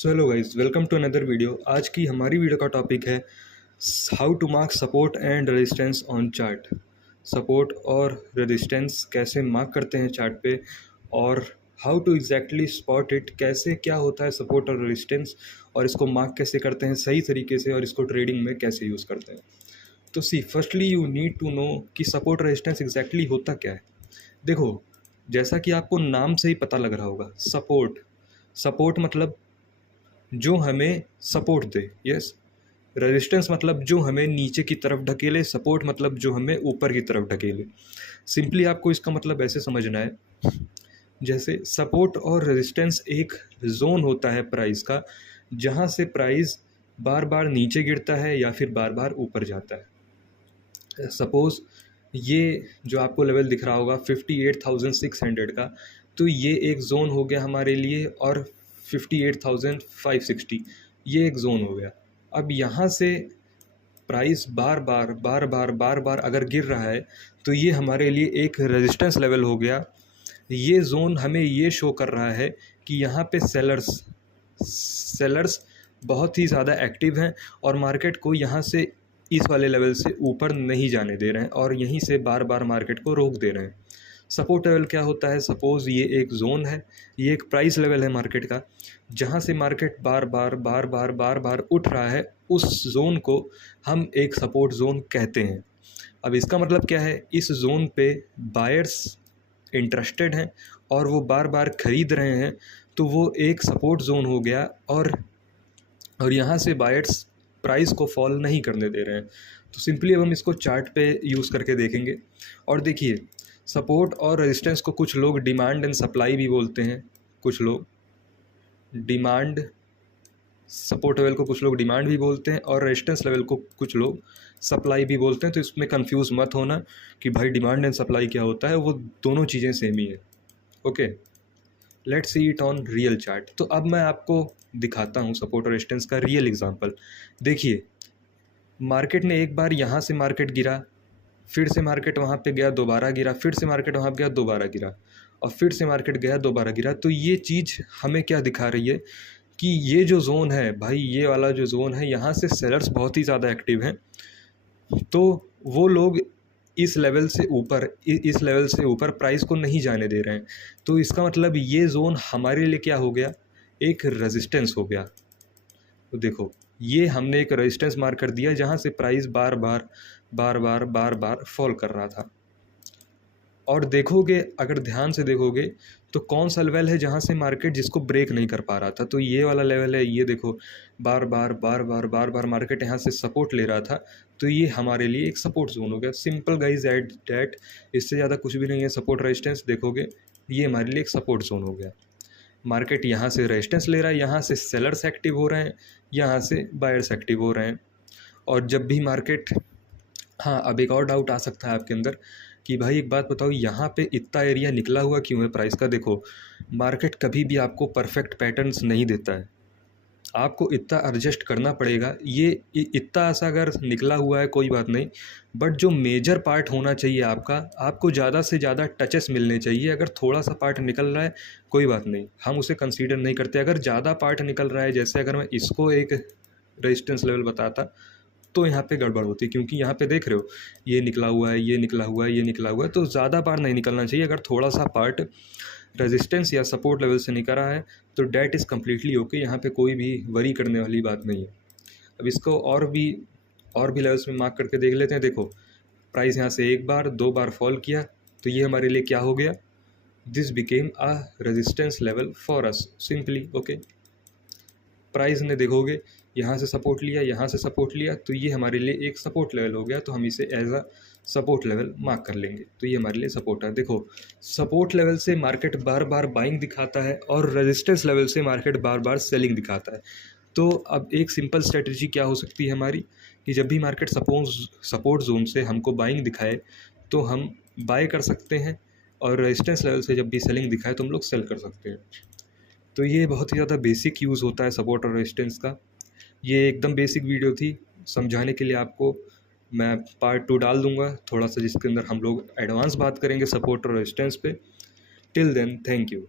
So hello guys, welcome to another video. आज की हमारी वीडियो का टॉपिक है how to mark support and resistance on chart. Support और रेजिस्टेंस कैसे मार्क करते हैं चार्ट पे, और how to exactly spot it, कैसे क्या होता है सपोर्ट और रेजिस्टेंस, और इसको मार्क कैसे करते हैं सही तरीके से, और इसको ट्रेडिंग में कैसे यूज़ करते हैं। तो firstly you need to know कि सपोर्ट रेजिस्टेंस एग्जैक्टली होता क्या है। देखो, जैसा कि आपको नाम से ही पता लग रहा होगा, सपोर्ट सपोर्ट मतलब जो हमें सपोर्ट दे, यस। रेजिस्टेंस मतलब जो हमें नीचे की तरफ ढकेले, सपोर्ट मतलब जो हमें ऊपर की तरफ ढकेले। सिंपली आपको इसका मतलब ऐसे समझना है, जैसे सपोर्ट और रेजिस्टेंस एक जोन होता है प्राइस का, जहाँ से प्राइस बार बार नीचे गिरता है या फिर बार बार ऊपर जाता है। सपोज़ ये जो आपको लेवल दिख रहा होगा 58,600 का, तो ये एक ज़ोन हो गया हमारे लिए, और 58,560 ये एक ज़ोन हो गया। अब यहाँ से प्राइस बार बार अगर गिर रहा है, तो ये हमारे लिए एक रेजिस्टेंस लेवल हो गया। ये ज़ोन हमें ये शो कर रहा है कि यहाँ पे सेलर्स बहुत ही ज़्यादा एक्टिव हैं, और मार्केट को यहाँ से इस वाले लेवल से ऊपर नहीं जाने दे रहे हैं, और यहीं से बार बार मार्केट को रोक दे रहे हैं। सपोर्ट लेवल क्या होता है? सपोज़ ये एक ज़ोन है, ये एक प्राइस लेवल है मार्केट का, जहाँ से मार्केट बार बार उठ रहा है, उस ज़ोन को हम एक सपोर्ट ज़ोन कहते हैं। अब इसका मतलब क्या है? इस ज़ोन पे बायर्स इंटरेस्टेड हैं और वो बार बार ख़रीद रहे हैं, तो वो एक सपोर्ट ज़ोन हो गया, और यहाँ से बायर्स प्राइस को फॉल नहीं करने दे रहे हैं। तो सिंपली अब हम इसको चार्ट पे यूज़ करके देखेंगे। और देखिए, सपोर्ट और रेजिस्टेंस को कुछ लोग डिमांड एंड सप्लाई भी बोलते हैं। कुछ लोग डिमांड सपोर्ट लेवल को कुछ लोग डिमांड भी बोलते हैं, और रेजिस्टेंस लेवल को कुछ लोग सप्लाई भी बोलते हैं। तो इसमें कंफ्यूज मत होना कि भाई डिमांड एंड सप्लाई क्या होता है, वो दोनों चीज़ें सेम ही है। Okay, let's see it on real chart. तो अब मैं आपको दिखाता हूँ सपोर्ट और रेजिस्टेंस का रियल एग्जांपल। देखिए, मार्केट ने एक बार यहाँ से मार्केट गिरा, फिर से मार्केट वहाँ पे गया, दोबारा गिरा, फिर से मार्केट वहाँ गया, दोबारा गिरा, और फिर से मार्केट गया, दोबारा गिरा। तो ये चीज़ हमें क्या दिखा रही है कि ये जो ज़ोन है भाई, ये वाला जो ज़ोन है, यहाँ से सेलर्स बहुत ही ज़्यादा एक्टिव हैं। तो वो लोग इस लेवल से ऊपर प्राइस को नहीं जाने दे रहे हैं। तो इसका मतलब ये ज़ोन हमारे लिए क्या हो गया? एक रेजिस्टेंस हो गया। तो देखो, ये हमने एक रेजिस्टेंस मार्क कर दिया, जहाँ से प्राइस बार बार फॉल कर रहा था। और देखोगे, अगर ध्यान से देखोगे, तो कौन सा लेवल है जहाँ से मार्केट जिसको ब्रेक नहीं कर पा रहा था? तो ये वाला लेवल है। ये देखो, बार बार मार्केट यहाँ से सपोर्ट ले रहा था, तो ये हमारे लिए एक सपोर्ट जोन हो गया। सिंपल गाइज एट डैट, इससे ज़्यादा कुछ भी नहीं है। सपोर्ट रेजिस्टेंस देखोगे, ये हमारे लिए एक सपोर्ट जोन हो गया। मार्केट यहाँ से रेजिस्टेंस ले रहा है, यहाँ से सेलर्स एक्टिव हो रहे हैं, यहाँ से बायर्स एक्टिव हो रहे हैं। और जब भी मार्केट, हाँ, अब एक और डाउट आ सकता है आपके अंदर कि भाई एक बात बताओ, यहाँ पे इतना एरिया निकला हुआ क्यों है प्राइस का? देखो, मार्केट कभी भी आपको परफेक्ट पैटर्न्स नहीं देता है, आपको इतना एडजस्ट करना पड़ेगा। ये इतना सा अगर निकला हुआ है कोई बात नहीं, बट जो मेजर पार्ट होना चाहिए आपका, आपको ज़्यादा से ज़्यादा टचेस मिलने चाहिए। अगर थोड़ा सा पार्ट निकल रहा है कोई बात नहीं, हम उसे कंसीडर नहीं करते। अगर ज़्यादा पार्ट निकल रहा है, जैसे अगर मैं इसको एक रेजिस्टेंस लेवल बताता, तो यहाँ पे गड़बड़ होती है, क्योंकि यहाँ पे देख रहे हो, ये निकला हुआ है, ये निकला हुआ है, ये निकला हुआ है। तो ज़्यादा पार्ट नहीं निकलना चाहिए। अगर थोड़ा सा पार्ट रेजिस्टेंस या सपोर्ट लेवल से निकल रहा है, तो डैट इज़ कम्प्लीटली ओके। यहाँ पे कोई भी वरी करने वाली बात नहीं है। अब इसको और भी लेवल्स में मार्क करके देख लेते हैं। देखो, प्राइस यहाँ से एक बार, दो बार फॉल किया, तो ये हमारे लिए क्या हो गया? This became a resistance level for us, simply. Okay, price ने देखोगे यहाँ से सपोर्ट लिया, यहाँ से सपोर्ट लिया, तो ये हमारे लिए एक सपोर्ट लेवल हो गया। तो हम इसे as a support level mark कर लेंगे। तो ये हमारे लिए सपोर्ट है। देखो, सपोर्ट लेवल से मार्केट बार बार बाइंग दिखाता है, और रेजिस्टेंस लेवल से मार्केट बार बार सेलिंग दिखाता है। तो अब एक सिंपल स्ट्रेटजी क्या हो सकती है हमारी, कि जब भी मार्केट सपोर्ट जोन से हमको बाइंग दिखाए, तो हम बाय कर सकते हैं, और रेजिस्टेंस लेवल से जब भी सेलिंग दिखाए, तो हम लोग सेल कर सकते हैं। तो ये बहुत ही ज़्यादा बेसिक यूज़ होता है सपोर्ट और रेजिस्टेंस का। ये एकदम बेसिक वीडियो थी, समझाने के लिए आपको। मैं पार्ट 2 डाल दूँगा थोड़ा सा, जिसके अंदर हम लोग एडवांस बात करेंगे सपोर्ट और रेजिस्टेंस पे। Till then, thank you.